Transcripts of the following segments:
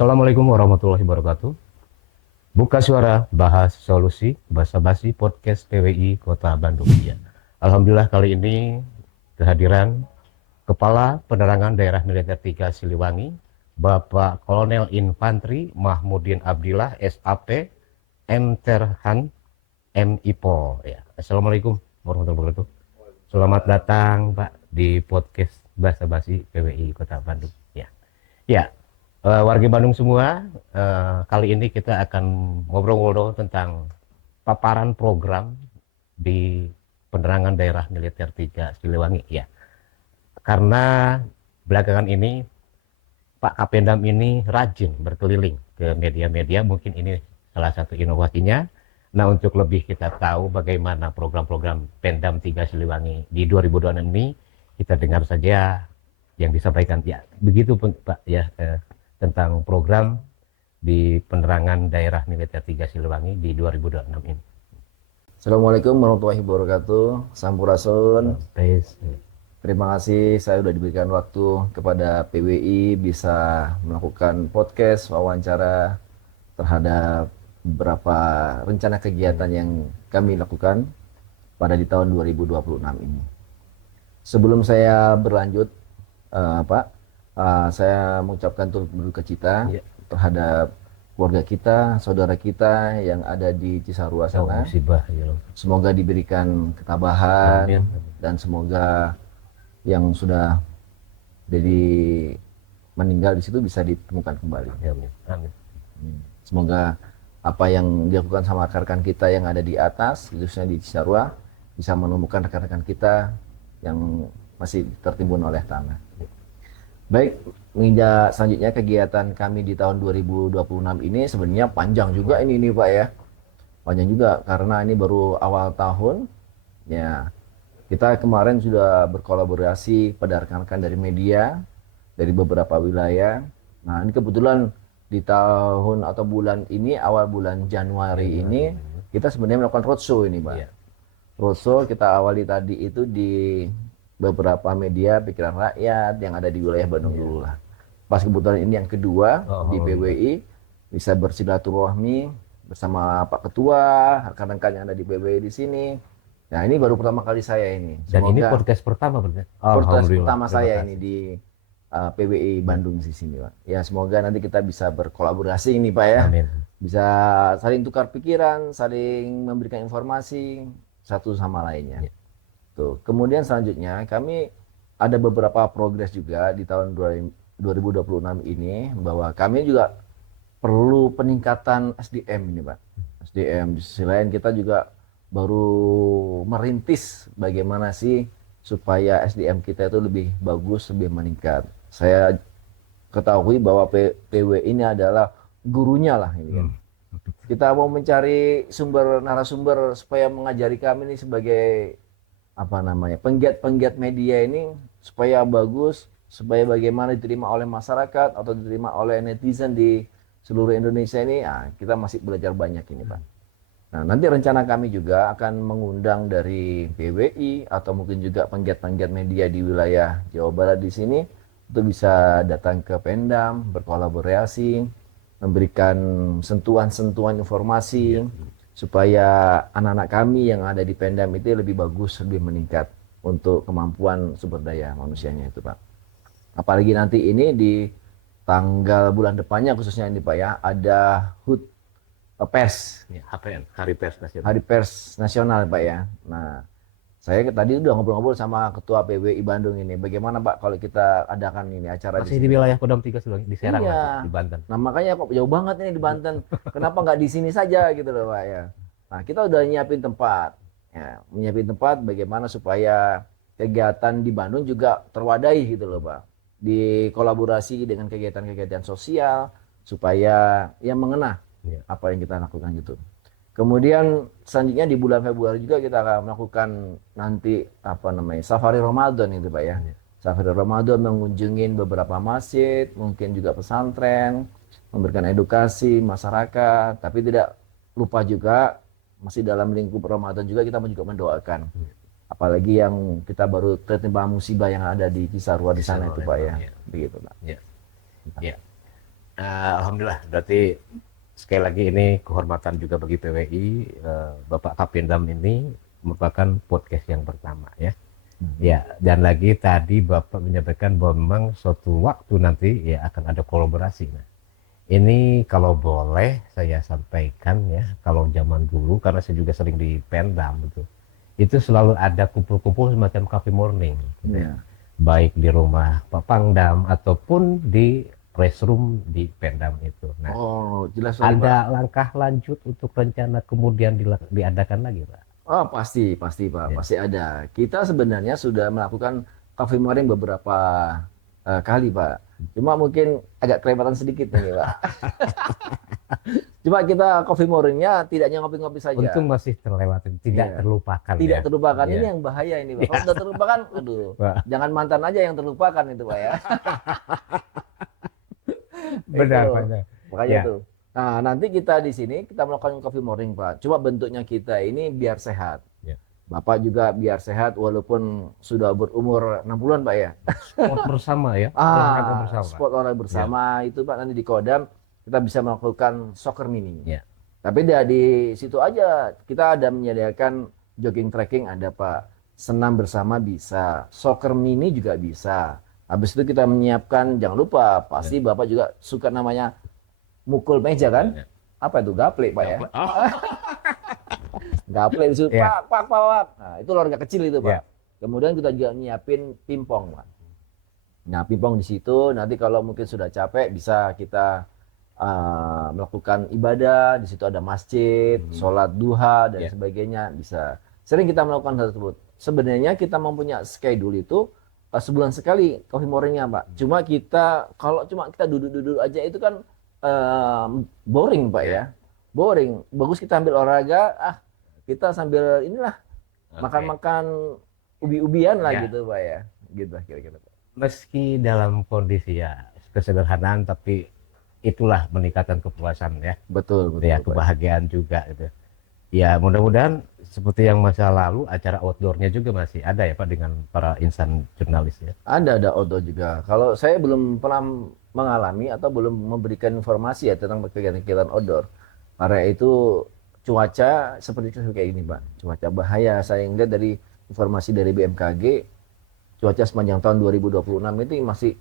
Assalamualaikum warahmatullahi wabarakatuh. Buka suara, bahas solusi, basa-basi podcast PWI Kota Bandung. Ya. Alhamdulillah kali ini kehadiran Kepala Penerangan Daerah Militer 3 Siliwangi, Bapak Kolonel Infantri Mahmudin Abdillah, SAP, M. Terhan, MIPO. Ya. Assalamualaikum warahmatullahi wabarakatuh. Selamat datang Pak di podcast basa-basi PWI Kota Bandung. Ya. Ya. Warga Bandung semua, kali ini kita akan ngobrol-ngobrol tentang paparan program di penerangan daerah militer 3 Siliwangi ya. Karena belakangan ini Pak Kapendam ini rajin berkeliling ke media-media, mungkin ini salah satu inovasinya. Nah, untuk lebih kita tahu bagaimana program-program Pemdam 3 Siliwangi di 2026 ini, kita dengar saja yang disampaikan ya. Begitu Pak ya. Tentang program di penerangan daerah militer 3 Siliwangi di 2026 ini. Assalamualaikum warahmatullahi wabarakatuh. Sampurasun. Terima kasih saya sudah diberikan waktu kepada PWI bisa melakukan podcast wawancara terhadap beberapa rencana kegiatan yang kami lakukan pada di tahun 2026 ini. Sebelum saya berlanjut, saya mengucapkan turut berduka cita terhadap keluarga kita, saudara kita yang ada di Cisarua sana. Semoga diberikan ketabahan dan semoga yang sudah jadi meninggal di situ bisa ditemukan kembali. Amin. Semoga apa yang dilakukan sama rekan-rekan kita yang ada di atas, khususnya di Cisarua, bisa menemukan rekan-rekan kita yang masih tertimbun oleh tanah. Baik, menginjak selanjutnya kegiatan kami di tahun 2026 ini sebenarnya panjang juga ini Pak ya. Panjang juga karena ini baru awal tahun. Ya, kita kemarin sudah berkolaborasi pada rekan-rekan dari media, dari beberapa wilayah. Nah, ini kebetulan di tahun atau bulan ini, awal bulan Januari ini, kita sebenarnya melakukan roadshow ini Pak. Roadshow kita awali tadi itu di beberapa media Pikiran Rakyat yang ada di wilayah Bandung dulu lah. Pas kebetulan ini yang kedua di PWI bisa bersilaturahmi bersama Pak Ketua, rekan-rekan yang ada di PWI di sini. Nah, ini baru pertama kali saya ini. Dan ini podcast pertama berarti? Podcast pertama saya ini di PWI Bandung di sini Pak. Ya, semoga nanti kita bisa berkolaborasi ini Pak ya. Amin. Bisa saling tukar pikiran, saling memberikan informasi satu sama lainnya. Kemudian selanjutnya kami ada beberapa progres juga di tahun 2026 ini bahwa kami juga perlu peningkatan SDM ini Pak. SDM di sisi lain kita juga baru merintis bagaimana sih supaya SDM kita itu lebih bagus, lebih meningkat. Saya ketahui bahwa PW ini adalah gurunya lah ini kan. Kita mau mencari sumber narasumber supaya mengajari kami ini sebagai penggiat media ini supaya bagus, supaya bagaimana diterima oleh masyarakat atau diterima oleh netizen di seluruh Indonesia ini, kita masih belajar banyak ini Pak. Nah, nanti rencana kami juga akan mengundang dari PWI atau mungkin juga penggiat-penggiat media di wilayah Jawa Barat di sini untuk bisa datang ke Pemdam, berkolaborasi, memberikan sentuhan-sentuhan informasi supaya anak-anak kami yang ada di Pemdam itu lebih bagus, lebih meningkat untuk kemampuan sumber daya manusianya itu Pak. Apalagi nanti ini di tanggal bulan depannya khususnya ini Pak ya, ada HUT Pers, HPN, Hari Pers Nasional. Hari Pers Nasional Pak ya. Nah, saya tadi udah ngobrol-ngobrol sama Ketua PWI Bandung ini. Bagaimana Pak kalau kita adakan ini acara masih di wilayah Kodam 3 Siliwangi, di Serang nanti, di Banten. Nah, makanya kok jauh banget ini di Banten. Kenapa nggak di sini saja gitu loh Pak ya. Nah, kita udah nyiapin tempat. Ya, menyiapin tempat bagaimana supaya kegiatan di Bandung juga terwadahi gitu loh Pak. Dikolaborasi dengan kegiatan-kegiatan sosial supaya yang mengena apa yang kita lakukan gitu. Kemudian selanjutnya di bulan Februari juga kita akan melakukan nanti safari Ramadan itu Pak ya. Safari Ramadan mengunjungi beberapa masjid, mungkin juga pesantren, memberikan edukasi masyarakat, tapi tidak lupa juga masih dalam lingkup Ramadan juga kita juga mendoakan. Apalagi yang kita baru tertimpa musibah yang ada di Cisarua di sana itu Pak ya. Begitu Pak. Ya. Alhamdulillah, berarti sekali lagi ini kehormatan juga bagi PWI, Bapak Kapindam ini merupakan podcast yang pertama ya. Ya, dan lagi tadi Bapak menyampaikan bahwa memang suatu waktu nanti ya akan ada kolaborasi. Nah, ini kalau boleh saya sampaikan ya, kalau zaman dulu karena saya juga sering di Pemdam itu selalu ada kumpul-kumpul semacam coffee morning gitu ya. Baik di rumah Pak Pangdam ataupun di restroom di Pemdam itu. Nah, jelas ada Pak. Langkah lanjut untuk rencana kemudian diadakan lagi, Pak? Oh, pasti Pak, pasti ada. Kita sebenarnya sudah melakukan coffee morning beberapa kali, Pak. Cuma mungkin agak kelewatan sedikit nih, Pak. Cuma kita coffee morningnya tidak hanya ngopi-ngopi saja. Untung masih terlewati, tidak terlupakan. Tidak terlupakan, ini yang bahaya ini, Pak. Kalau sudah terlupakan, aduh, jangan mantan aja yang terlupakan itu, Pak ya. Benar. Makanya itu. Nah, nanti kita di sini kita melakukan coffee morning, Pak. Cuma bentuknya kita ini biar sehat. Bapak juga biar sehat walaupun sudah berumur 60-an, Pak ya. Sport bersama ya. Sport olahraga bersama itu, Pak, nanti di Kodam kita bisa melakukan soccer mini. Tapi di situ aja kita ada menyediakan jogging trekking ada, Pak. Senam bersama bisa, soccer mini juga bisa. Habis itu kita menyiapkan, jangan lupa pasti Bapak juga suka namanya mukul meja kan? Apa itu? Gaple, Pak ya? Gaple disitu, pak. Nah, itu olahraga kecil itu, Pak. Kemudian kita juga nyiapin pingpong, Pak. Nah, pingpong di situ, nanti kalau mungkin sudah capek bisa kita melakukan ibadah. Di situ ada masjid, sholat duha, dan sebagainya. Bisa. Sering kita melakukan hal tersebut. Sebenarnya kita mempunyai schedule itu sebulan sekali coffee morningnya, Pak. Cuma kita, kalau cuma kita duduk-duduk aja itu kan boring, Pak ya. Boring. Bagus kita ambil olahraga, kita sambil inilah makan-makan ubi-ubian lah gitu, Pak ya. Gitu kira-kira. Meski dalam kondisi ya kesederhanaan, tapi itulah meningkatkan kepuasan ya. Betul. Ya, kebahagiaan juga gitu. Ya, mudah-mudahan seperti yang masa lalu acara outdoornya juga masih ada ya, Pak, dengan para insan jurnalis ya. Ada outdoor juga. Kalau saya belum pernah mengalami atau belum memberikan informasi ya tentang kegiatan-kegiatan outdoor. Karena itu cuaca seperti kayak ini, Pak. Cuaca bahaya. Saya lihat dari informasi dari BMKG, cuaca sepanjang tahun 2026 itu masih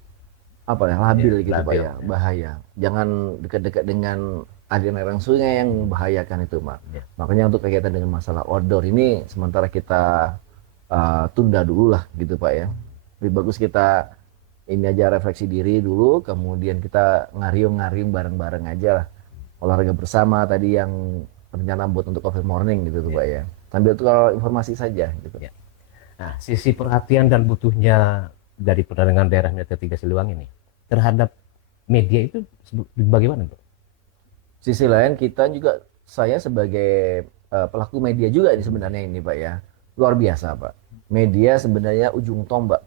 labil gitu, Pak ya. Bahaya. Jangan dekat-dekat dengan aliran sungai yang membahayakan itu, Pak. Makanya untuk kegiatan dengan masalah outdoor ini sementara kita tunda dulu lah gitu, Pak ya. Lebih bagus kita ini aja refleksi diri dulu, kemudian kita ngariung bareng-bareng aja lah. Olahraga bersama tadi yang rencana buat untuk coffee morning gitu tuh, Pak ya. Sambil itu kalau informasi saja gitu. Nah, sisi perhatian dan butuhnya dari penerangan daerah Meta 3 Siliwangi ini terhadap media itu bagaimana, Pak? Sisi lain kita juga, saya sebagai pelaku media juga ini sebenarnya ini, Pak ya. Luar biasa, Pak. Media sebenarnya ujung tombak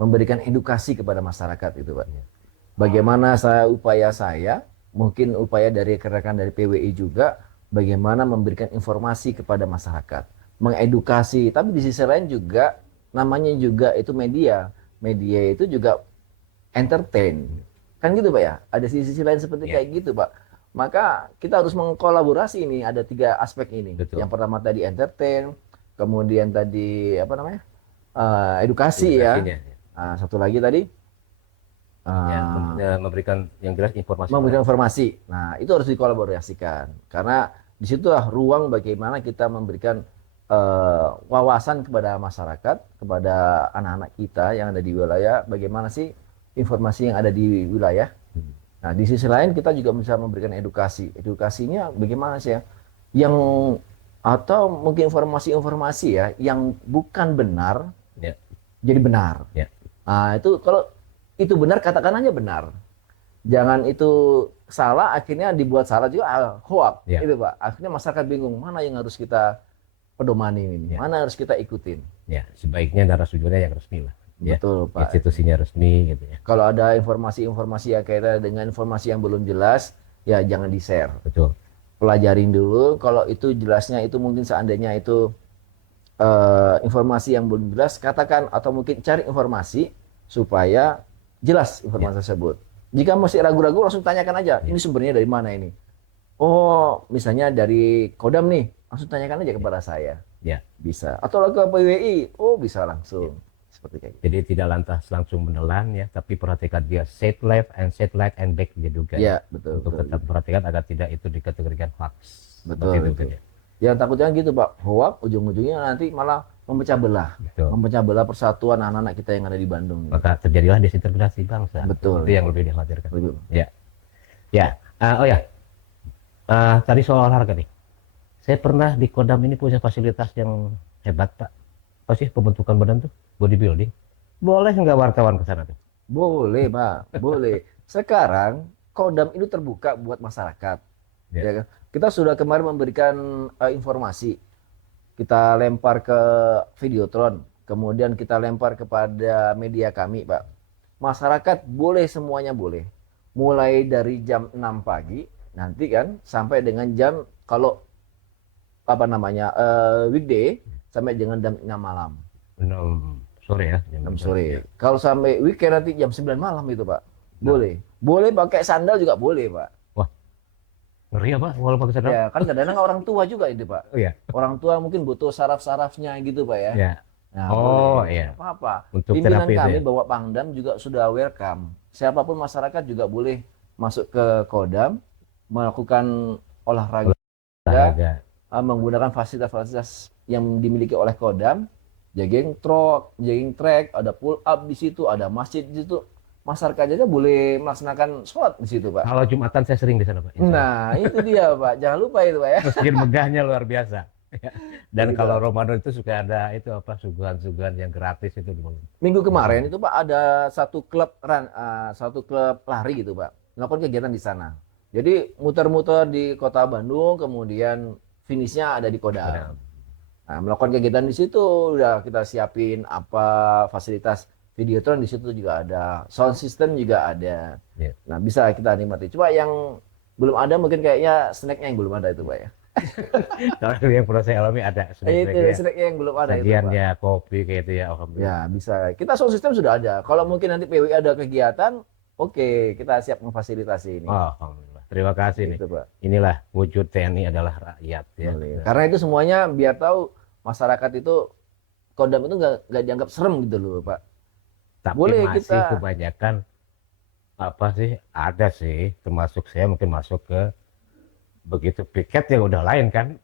memberikan edukasi kepada masyarakat itu, Pak. Bagaimana upaya saya, mungkin upaya dari rekan dari PWI juga, bagaimana memberikan informasi kepada masyarakat, mengedukasi. Tapi di sisi lain juga, namanya juga itu media. Media itu juga entertain. Kan gitu, Pak ya? Ada sisi lain seperti kayak gitu, Pak. Maka kita harus mengkolaborasi ini, ada 3 aspek ini. Betul. Yang pertama tadi entertain, kemudian tadi edukasi ya. Satu lagi tadi memberikan yang jelas informasi. Memberikan informasi. Nah, itu harus dikolaborasikan karena disitulah ruang bagaimana kita memberikan wawasan kepada masyarakat, kepada anak-anak kita yang ada di wilayah, bagaimana sih informasi yang ada di wilayah. Nah, di sisi lain kita juga bisa memberikan edukasi. Edukasinya bagaimana sih ya? Yang atau mungkin informasi-informasi ya yang bukan benar jadi benar. Nah, itu kalau itu benar katakan aja benar. Jangan itu salah akhirnya dibuat salah juga hoax itu, Pak. Akhirnya masyarakat bingung mana yang harus kita pedomani ini, mana harus kita ikutin. Ya, sebaiknya narasumbernya yang resmi lah. Betul, Pak. Institusinya resmi gitu ya. Kalau ada informasi-informasi yang kaitan dengan informasi yang belum jelas, ya jangan di-share. Betul. Pelajarin dulu, kalau itu jelasnya itu mungkin seandainya itu informasi yang belum jelas, katakan atau mungkin cari informasi supaya jelas informasi tersebut. Jika masih ragu-ragu langsung tanyakan aja, ini sumbernya dari mana ini? Oh, misalnya dari Kodam nih, langsung tanyakan aja kepada saya. Ya. Bisa. Atau ke PWI, oh bisa langsung. Seperti kayak gitu. Jadi tidak lantas langsung menelan ya, tapi perhatikan dia set left and back dia juga. Ya, betul. Untuk tetap perhatikan agar tidak itu dikategorikan hoax. Betul. Betul. Ya takutnya gitu Pak, hoax ujung-ujungnya nanti malah memecah belah. Betul. Memecah belah persatuan anak-anak kita yang ada di Bandung. Maka terjadilah desintegrasi bangsa. Betul. Itu yang lebih dikhawatirkan. Betul. Ya. Ya. Oh ya. Tadi soal olahraga nih. Saya pernah di Kodam ini punya fasilitas yang hebat Pak. Apa sih pembentukan badan tuh? Bodybuilding. Boleh nggak wartawan ke sana tuh? Boleh Pak, boleh. Sekarang Kodam itu terbuka buat masyarakat. Ya kan? Kita sudah kemarin memberikan informasi. Kita lempar ke Videotron, kemudian kita lempar kepada media kami Pak. Masyarakat boleh, semuanya boleh. Mulai dari jam 6 pagi nanti kan sampai dengan jam kalau apa namanya weekday sampai dengan jam 6 malam. 6 sore ya. 6 sore. Ya. Kalau sampai weekend nanti jam 9 malam itu Pak. Boleh. Boleh pakai sandal juga boleh Pak. Wah. Ngeri ya Pak kalau pakai sandal? Ya kan kadang-kadang orang tua juga itu Pak. Oh iya. Orang tua mungkin butuh saraf-sarafnya gitu Pak ya. Ya. Nah, boleh. Iya. Apa-apa. Untuk pimpinan terapi kami ya? Bapak Pangdam juga sudah welcome. Siapapun masyarakat juga boleh masuk ke Kodam melakukan olahraga. Menggunakan fasilitas-fasilitas yang dimiliki oleh Kodam, jogging track, ada pull up di situ, ada masjid di situ. Masyarakat aja boleh melaksanakan sholat di situ, Pak. Kalau Jumatan saya sering di sana, Pak. Nah, itu dia, Pak. Jangan lupa itu, Pak ya. Masjid megahnya luar biasa. Dan Jadi, kalau Pak, Ramadan itu suka ada itu apa suguhan-suguhan yang gratis itu di minggu kemarin itu Pak ada satu klub lari gitu, Pak. Melakukan kegiatan di sana. Jadi muter-muter di Kota Bandung, kemudian finishnya ada di Kodam. Nah, melakukan kegiatan di situ udah kita siapin apa fasilitas Videotron di situ juga ada, sound system juga ada. Yeah. Nah, bisa kita nikmati. Cuma yang belum ada mungkin kayaknya snacknya yang belum ada itu, Pak ya. Kalau yang pernah saya alami ada snacknya yang belum ada itu, Pak. Sajiannya kopi kayak itu ya, alhamdulillah. Ya, bisa. Kita sound system sudah ada. Kalau mungkin nanti PWI ada kegiatan, oke, kita siap memfasilitasi ini. Oh, alhamdulillah. Terima kasih Gitu, nih. Pak. Inilah wujud TNI adalah rakyat ya. Karena itu semuanya biar tahu masyarakat itu Kodam itu nggak dianggap serem gitu loh, Pak. Tapi boleh masih kita kebanyakan apa sih ada sih, termasuk saya mungkin masuk ke begitu piket ya udah lain kan.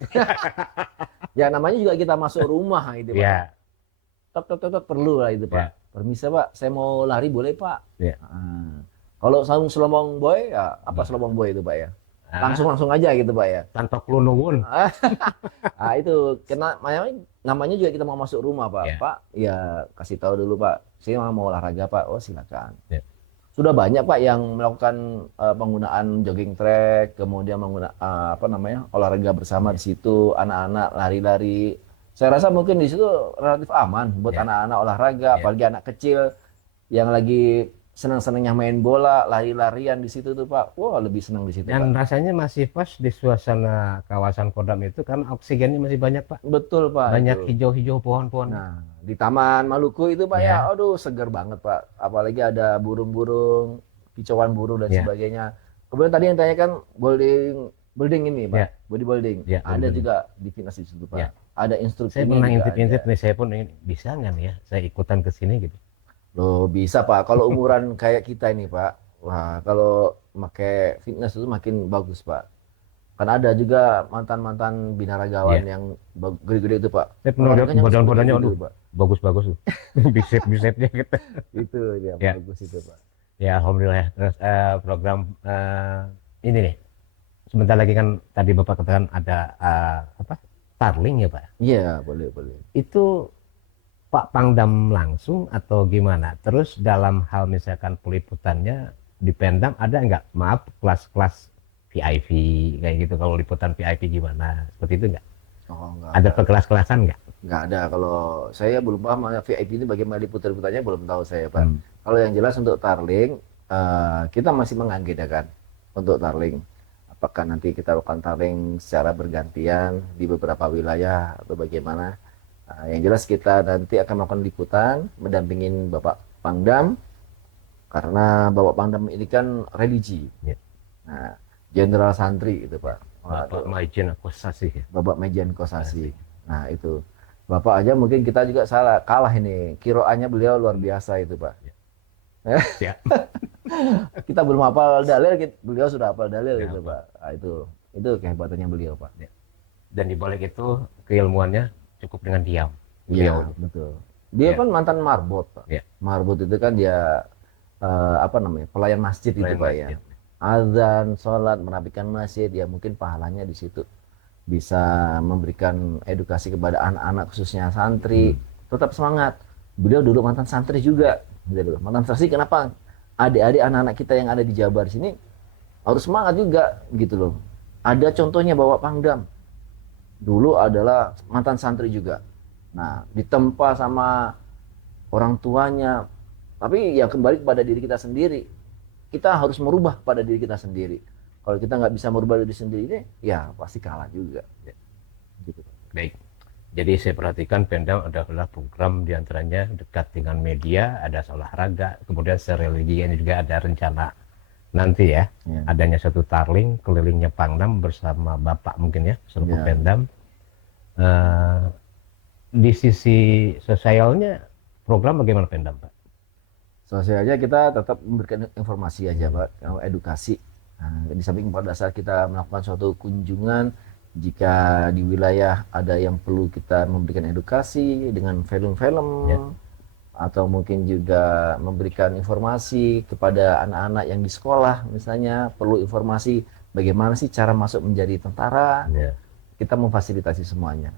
Ya namanya juga kita masuk rumah gitu Pak. Ya. Tetap perlu lah itu Pak. Ya. Permisi Pak, saya mau lari boleh Pak. Ya. Kalau selobong boy ya apa selobong boy itu Pak ya. Langsung aja gitu Pak ya. Tanpa klunuwun. Nah itu namanya juga kita mau masuk rumah Pak. Ya. Pak ya kasih tahu dulu Pak. Saya mau olahraga Pak. Oh silakan. Ya. Sudah banyak Pak yang melakukan penggunaan jogging track, kemudian menggunakan olahraga bersama di situ, anak-anak lari-lari. Saya rasa mungkin di situ relatif aman buat anak-anak olahraga, apalagi anak kecil yang lagi senang-senangnya main bola, lari-larian di situ tuh Pak. Wah, lebih senang di situ, Dan Pak. rasanya masih pas di suasana kawasan Kodam itu karena oksigennya masih banyak, Pak. Betul, Pak. Banyak itu. hijau-hijau pohon-pohon. Nah, di Taman Maluku itu Pak ya, aduh seger banget Pak. Apalagi ada burung-burung, kicauan burung dan sebagainya. Kemudian tadi yang tanyakan building ini Pak, bodybuilding. Ada juga di fitness di situ Pak. Ada instruksinya. Saya pernah intip-intip nih, saya pun ingin, bisa nggak nih ya, saya ikutan ke sini gitu. Loh bisa Pak, kalau umuran kayak kita ini Pak, wah kalau pakai fitness itu makin bagus Pak. Kan ada juga mantan-mantan binaragawan yang gede-gede itu Pak. Saya pernah lihat badan-badannya, aduh bagus-bagus tuh. Bisep-bisepnya gitu. Itu ya, bagus itu Pak. Ya alhamdulillah ya. Terus program ini nih, sebentar lagi kan tadi Bapak katakan ada Starling ya Pak? Iya boleh. Itu Pak Pangdam langsung atau gimana? Terus dalam hal misalkan peliputannya di Pemdam ada nggak? Maaf, kelas-kelas VIP kayak gitu. Kalau liputan VIP gimana? Seperti itu nggak? Oh, enggak. Ada kelas-kelasan nggak? Nggak ada. Kalau saya belum paham VIP ini bagaimana liputan-liputannya belum tahu saya Pak. Kalau yang jelas untuk Starling kita masih mengagendakan untuk Starling. Apakah nanti kita lakukan Starling secara bergantian di beberapa wilayah atau bagaimana? Yang jelas kita nanti akan melakukan liputan mendampingin Bapak Pangdam Karena Bapak Pangdam ini kan religi. Ya. Nah, Jenderal Santri gitu Pak. Bapak Majen Kosasi ya. Bapak Majen Kosasi. Nah itu Bapak aja mungkin kita juga salah kalah ini. Kiroannya beliau luar biasa itu Pak. Ya. Kita belum hafal dalil, beliau sudah hafal dalil Ya, gitu Pak. Nah, itu kehebatannya beliau Pak. Ya. Dan di balik itu keilmuannya cukup dengan diam. Iya betul. Dia kan mantan marbot Pak. Ya. Marbot itu kan dia pelayan masjid Pelayan itu Pak masjid. ya. Azan, sholat, merapikan masjid, ya mungkin pahalanya di situ. Bisa memberikan edukasi kepada anak-anak khususnya santri. Tetap semangat. Beliau dulu mantan santri juga. Mantan santri kenapa? Adik-adik anak-anak kita yang ada di Jabar sini harus semangat juga gitu loh. Ada contohnya Bapak Pangdam. Dulu adalah mantan santri juga. Nah, ditempa sama orang tuanya. Tapi ya kembali kepada diri kita sendiri. Kita harus merubah pada diri kita sendiri. Kalau kita nggak bisa merubah diri sendiri, ya pasti kalah juga. Ya. Gitu. Baik. Jadi saya perhatikan Pemdam adalah program diantaranya dekat dengan media, ada olahraga, kemudian sereligi ini juga ada rencana nanti ya, adanya satu tarling kelilingnya Pangdam bersama Bapak mungkin ya, selaku Pemdam. Di sisi sosialnya program bagaimana Pemdam Pak? Sosialnya kita tetap memberikan informasi aja Pak, edukasi. Nah, di samping pada saat kita melakukan suatu kunjungan, jika di wilayah ada yang perlu kita memberikan edukasi dengan film-film, atau mungkin juga memberikan informasi kepada anak-anak yang di sekolah, misalnya perlu informasi bagaimana sih cara masuk menjadi tentara, kita memfasilitasi semuanya.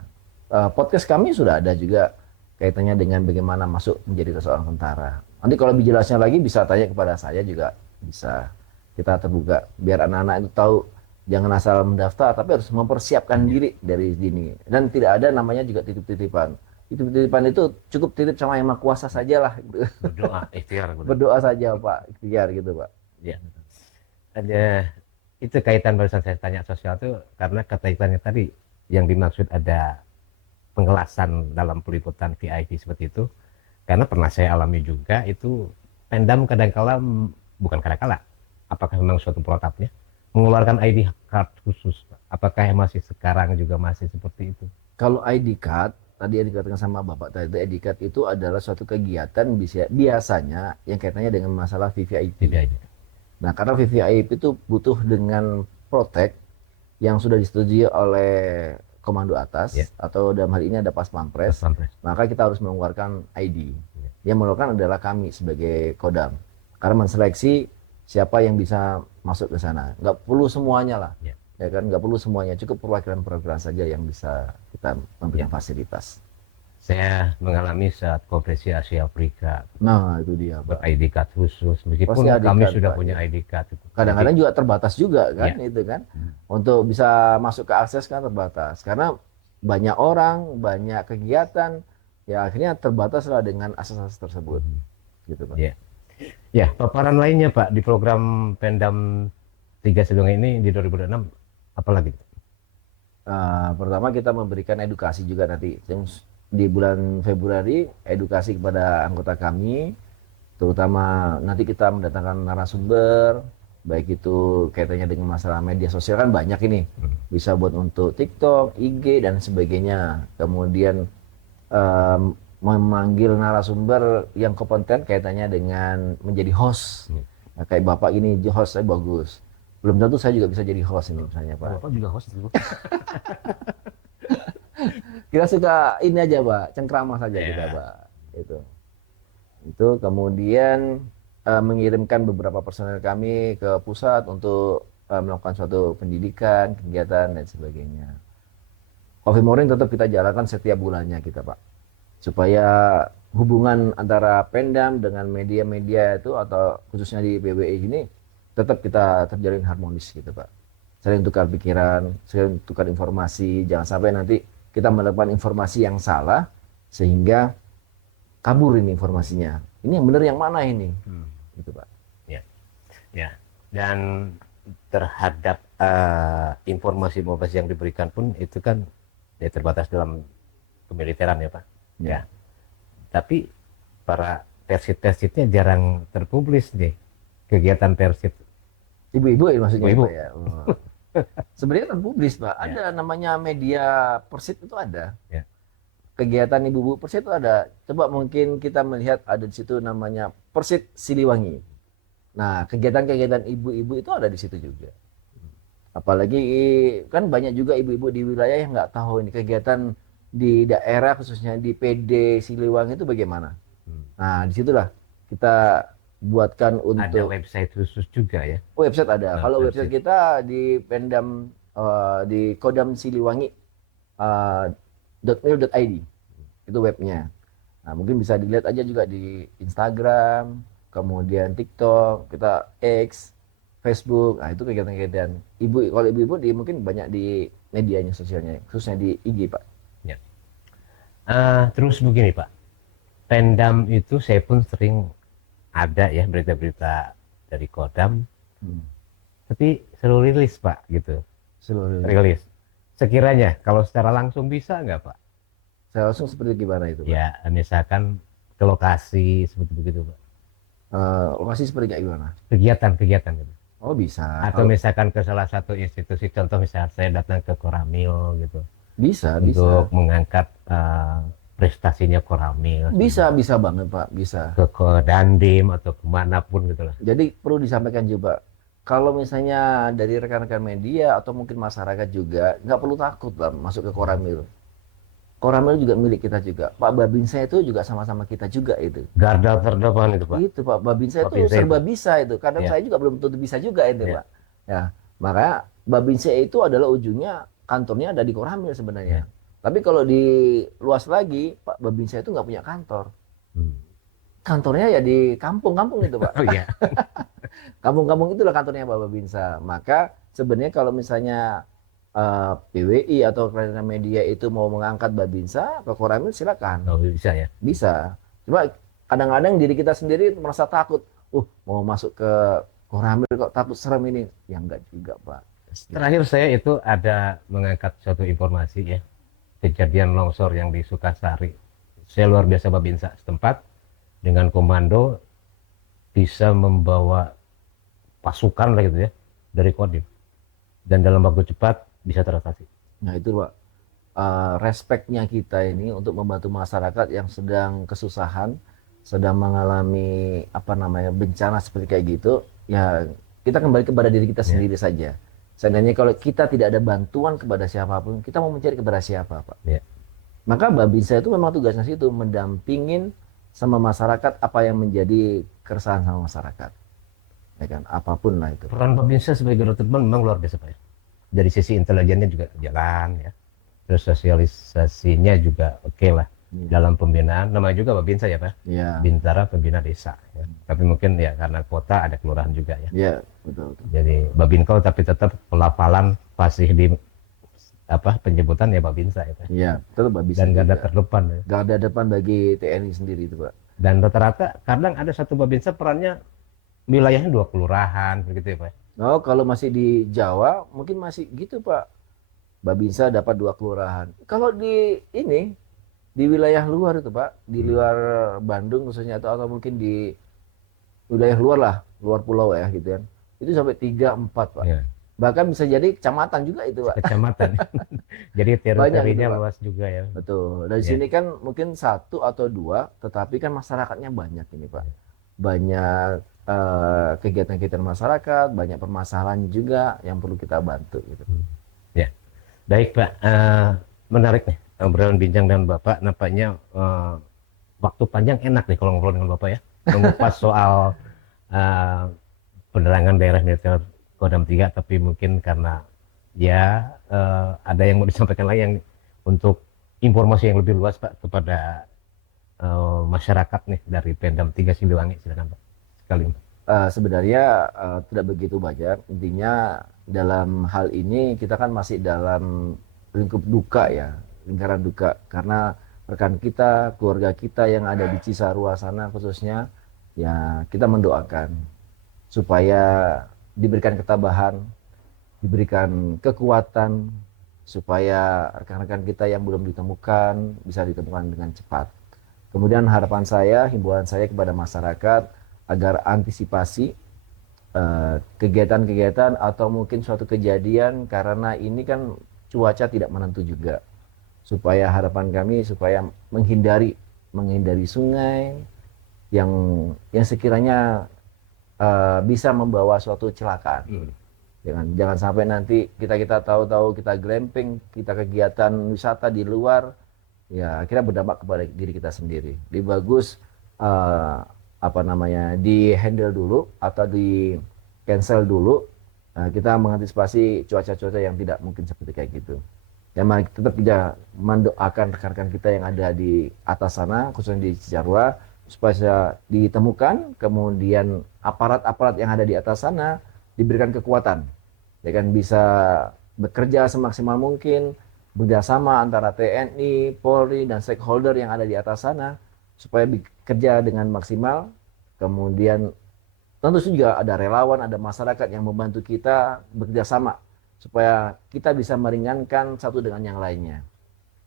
Podcast kami sudah ada juga kaitannya dengan bagaimana masuk menjadi seorang tentara. Nanti kalau lebih jelasnya lagi bisa tanya kepada saya juga bisa. Kita terbuka biar anak-anak itu tahu jangan asal mendaftar tapi harus mempersiapkan diri dari dini. Dan tidak ada namanya juga titip-titipan. Titip-titipan itu cukup titip sama yang Maha Kuasa sajalah. Berdoa, ikhtiar. Berdoa saja Pak, ikhtiar gitu Pak. Ya. Ada itu kaitan barusan saya tanya sosial itu karena kaitannya tadi yang dimaksud ada pengelasan dalam peliputan VIP seperti itu. Karena pernah saya alami juga itu Pemdam kadang-kala bukan kadang-kala, apakah memang suatu protapnya mengeluarkan ID card khusus? Apakah masih sekarang juga masih seperti itu? Kalau ID card tadi yang dikatakan sama Bapak tadi, ID card itu adalah suatu kegiatan biasanya yang kaitannya dengan masalah VVIP. Nah, karena VVIP itu butuh dengan protek yang sudah disetujui oleh komando atas atau dalam hal ini ada Pas Pampres, maka kita harus mengeluarkan ID. Yang mengeluarkan adalah kami sebagai Kodam. Karena menseleksi siapa yang bisa masuk ke sana. Nggak perlu semuanya lah. Ya kan, nggak perlu semuanya. Cukup perwakilan-perwakilan saja yang bisa kita memberikan fasilitas. Saya mengalami saat Konferensi Asia Afrika. Nah, itu dia Pak. ID card khusus. Meskipun kami sudah punya ID card. Kadang-kadang juga terbatas juga kan, itu kan. Untuk bisa masuk ke akses kan terbatas. Karena banyak orang, banyak kegiatan, ya akhirnya terbataslah dengan akses tersebut. Gitu Pak. Ya, paparan lainnya Pak di program Pemdam 3 Sidongan ini di 2006 apalagi? Pertama kita memberikan edukasi juga nanti di bulan Februari, edukasi kepada anggota kami, terutama nanti kita mendatangkan narasumber, baik itu kaitannya dengan masalah media sosial kan banyak ini, bisa buat untuk TikTok, IG dan sebagainya. Kemudian memanggil narasumber yang kompeten kaitannya dengan menjadi host. Nah, kayak Bapak ini host saya bagus. Belum tentu saya juga bisa jadi host ini misalnya Pak. Bapak juga host dulu. Kita suka ini aja Pak, cengkrama saja kita Pak. Itu kemudian mengirimkan beberapa personel kami ke pusat untuk melakukan suatu pendidikan, kegiatan dan sebagainya. Coffee Morning tetap kita jalankan setiap bulannya kita Pak. Supaya hubungan antara Pemdam dengan media-media itu atau khususnya di PBI ini tetap kita terjalin harmonis gitu Pak. Saling tukar pikiran, saling tukar informasi, jangan sampai nanti kita mendapatkan informasi yang salah sehingga kabur ini informasinya. Ini yang benar yang mana ini? Gitu Pak. Ya. Dan terhadap informasi-informasi yang diberikan pun itu kan terbatas dalam kemiliteran ya Pak. Ya. Tapi para Persib-persibnya jarang terpublis deh, kegiatan Persib. Ibu-ibu ya maksudnya Ibu-ibu. Pak ya. Oh. Sebenarnya terpublis Pak. Ya. Ada namanya media Persib itu ada. Ya. Kegiatan ibu-ibu Persib itu ada. Coba mungkin kita melihat ada di situ namanya Persib Siliwangi. Nah, kegiatan-kegiatan ibu-ibu itu ada di situ juga. Apalagi kan banyak juga ibu-ibu di wilayah yang nggak tahu ini kegiatan di daerah khususnya di PD Siliwangi itu bagaimana. Nah, disitulah kita buatkan Ada untuk website khusus juga ya. website ada. Kalau Persib. website kita di Pendam di Kodam Siliwangi .mil.id itu webnya. Nah, mungkin bisa dilihat aja juga di Instagram, kemudian TikTok, kita X, Facebook. Nah, itu kegiatan-kegiatan ibu. Kalau ibu-ibu mungkin banyak di medianya sosialnya, khususnya di IG, Pak. Ya. Terus begini Pak, Pendam itu saya pun sering ada ya berita-berita dari Kodam, tapi selalu rilis Pak gitu. Seluruh Rilis. Sekiranya kalau secara langsung bisa nggak Pak? saya langsung seperti gimana itu, Pak? Ya misalkan ke lokasi seperti begitu Pak. Lokasi seperti kayak gimana? Kegiatan-kegiatan gitu. Oh, bisa. Atau misalkan ke salah satu institusi, contoh misalnya saya datang ke Koramil gitu, Bisa, untuk mengangkat prestasinya Koramil. bisa banget Pak, bisa. Ke Dandim atau kemanapun gitu lah. Jadi perlu disampaikan juga, kalau misalnya dari rekan-rekan media atau mungkin masyarakat juga, nggak perlu takut lah masuk ke Koramil. Koramil juga milik kita juga. Pak Babinsa itu juga sama-sama kita juga itu. Garda terdepan itu Pak. Itu Pak Babinsa itu Babinsa serba itu. bisa itu. Kadang Ya. saya juga belum tentu bisa juga itu Ya. Pak. Ya, maka Babinsa itu adalah ujungnya kantornya ada di Koramil sebenarnya. Tapi kalau di luas lagi, Pak Babinsa itu nggak punya kantor. Kantornya ya di kampung-kampung itu Pak. Oh iya. Kampung-kampung itulah kantornya Pak Babinsa. Maka sebenarnya kalau misalnya PWI atau rekan media itu mau mengangkat Babinsa ke Koramil silakan. Oh, bisa ya. Bisa. Cuma kadang-kadang diri kita sendiri merasa takut. Mau masuk ke Koramil kok takut serem ini. Ya enggak juga Pak. Terakhir saya itu ada mengangkat suatu informasi ya. Kejadian longsor yang di Sukasari. Saya luar biasa Babinsa setempat dengan komando bisa membawa pasukan lah gitu ya dari Kodim. Dan dalam waktu cepat bisa teratasi. Nah itu Pak, respeknya kita ini untuk membantu masyarakat yang sedang kesusahan, sedang mengalami bencana seperti kayak gitu, ya kita kembali kepada diri kita sendiri saja. Seandainya kalau kita tidak ada bantuan kepada siapapun, kita mau mencari kepada siapa Pak? Ya. Maka Babinsa itu memang tugasnya itu mendampingin sama masyarakat apa yang menjadi keresahan sama masyarakat. Ya kan, apapun lah itu. Peran Babinsa sebagai garda terdepan memang luar biasa Pak ya. Dari sisi intelijennya juga jalan ya. Terus sosialisasinya juga oke lah. Dalam pembinaan, namanya juga Babinsa ya Pak. Ya. Bintara Pembina Desa. Ya. Tapi mungkin ya karena kota ada kelurahan juga ya. Ya, betul. Jadi Babinkau tapi tetap pelafalan fasih di penyebutan ya Babinsa ya Pak. Iya, tetap Babinsa. Dan garda terdepan ya. Garda depan bagi TNI sendiri itu Pak. Dan rata-rata kadang ada satu Babinsa perannya wilayahnya 2 kelurahan begitu ya Pak. Oh, kalau masih di Jawa mungkin masih gitu Pak. Babinsa dapat 2 kelurahan. Kalau di wilayah luar itu Pak, di luar Bandung khususnya atau mungkin di wilayah luar lah, luar pulau ya gitu kan. Itu sampai 3, 4 Pak. Ya. Bahkan bisa jadi kecamatan juga itu Pak. Kecamatan. Jadi teritorinya gitu, luas juga ya. Betul. Dari sini kan mungkin 1 atau 2, tetapi kan masyarakatnya banyak ini Pak. Banyak kegiatan-kegiatan masyarakat, banyak permasalahan juga yang perlu kita bantu gitu. Ya. Baik Pak, menarik nih obrolan bincang dengan Bapak, nampaknya waktu panjang enak nih kalau ngobrol dengan Bapak ya. Mengupas soal penerangan daerah militer Kodam 3, tapi mungkin karena ya ada yang mau disampaikan lagi yang untuk informasi yang lebih luas Pak kepada masyarakat nih dari Pendam 3 Siliwangi, silakan Pak. Sekali. Sebenarnya tidak begitu banyak. Intinya dalam hal ini kita kan masih dalam lingkup duka ya, lingkaran duka, karena rekan kita, keluarga kita yang ada di Cisarua sana khususnya, ya kita mendoakan supaya diberikan ketabahan, diberikan kekuatan, supaya rekan-rekan kita yang belum ditemukan bisa ditemukan dengan cepat. Kemudian harapan saya, himbauan saya kepada masyarakat agar antisipasi kegiatan-kegiatan atau mungkin suatu kejadian, karena ini kan cuaca tidak menentu juga. Supaya harapan kami supaya menghindari sungai yang sekiranya bisa membawa suatu kecelakaan. Jangan sampai nanti kita tahu-tahu kita glamping, kita kegiatan wisata di luar, ya akhirnya berdampak kepada diri kita sendiri. Lebih bagus di handle dulu atau di cancel dulu. Kita mengantisipasi cuaca-cuaca yang tidak mungkin seperti kayak gitu. Ya, mari tetap kita mendoakan rekan-rekan kita yang ada di atas sana, khususnya di Cisarua, supaya ditemukan, kemudian aparat-aparat yang ada di atas sana diberikan kekuatan, ya kan, bisa bekerja semaksimal mungkin, bekerjasama antara TNI, Polri, dan stakeholder yang ada di atas sana, supaya bekerja dengan maksimal. Kemudian tentu juga ada relawan, ada masyarakat yang membantu kita bekerja sama, supaya kita bisa meringankan satu dengan yang lainnya.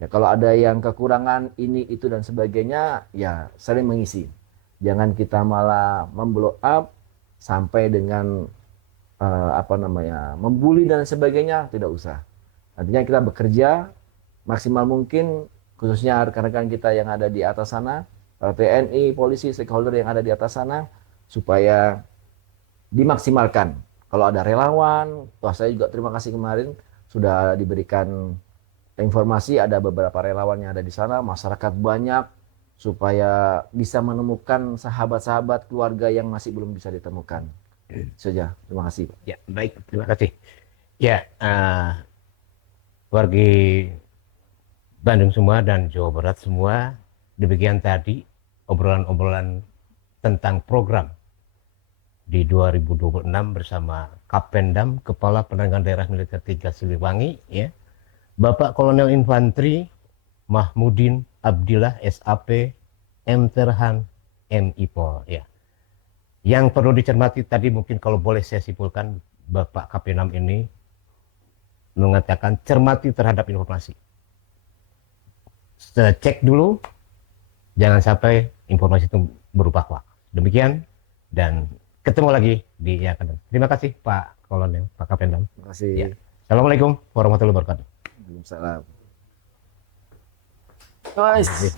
Ya, kalau ada yang kekurangan ini, itu, dan sebagainya, ya saling mengisi. Jangan kita malah memblow up sampai dengan membuli dan sebagainya, tidak usah. Nantinya kita bekerja maksimal mungkin, khususnya rekan-rekan kita yang ada di atas sana, TNI, polisi, stakeholder yang ada di atas sana, supaya dimaksimalkan. Kalau ada relawan, saya juga terima kasih kemarin sudah diberikan informasi, ada beberapa relawan yang ada di sana, masyarakat banyak, supaya bisa menemukan sahabat-sahabat keluarga yang masih belum bisa ditemukan. Saja, terima kasih. Ya, baik, terima kasih. Ya, warga Bandung semua dan Jawa Barat semua, demikian tadi obrolan-obrolan tentang program di 2026 bersama Kapendam, Kepala Penerangan Daerah Militer 3 Siliwangi, ya, Bapak Kolonel Infantri Mahmudin Abdillah SAP M Terhan MIPOL, ya. Yang perlu dicermati tadi, mungkin kalau boleh saya simpulkan, Bapak Kapendam ini mengatakan cermati terhadap informasi. Cek dulu, jangan sampai informasi itu berupa hoax. Demikian, dan ketemu lagi di yang akan. Terima kasih Pak Kolonel, Pak Kapendam. Terima kasih. Ya. Assalamualaikum warahmatullahi wabarakatuh. Waalaikumsalam. Nice.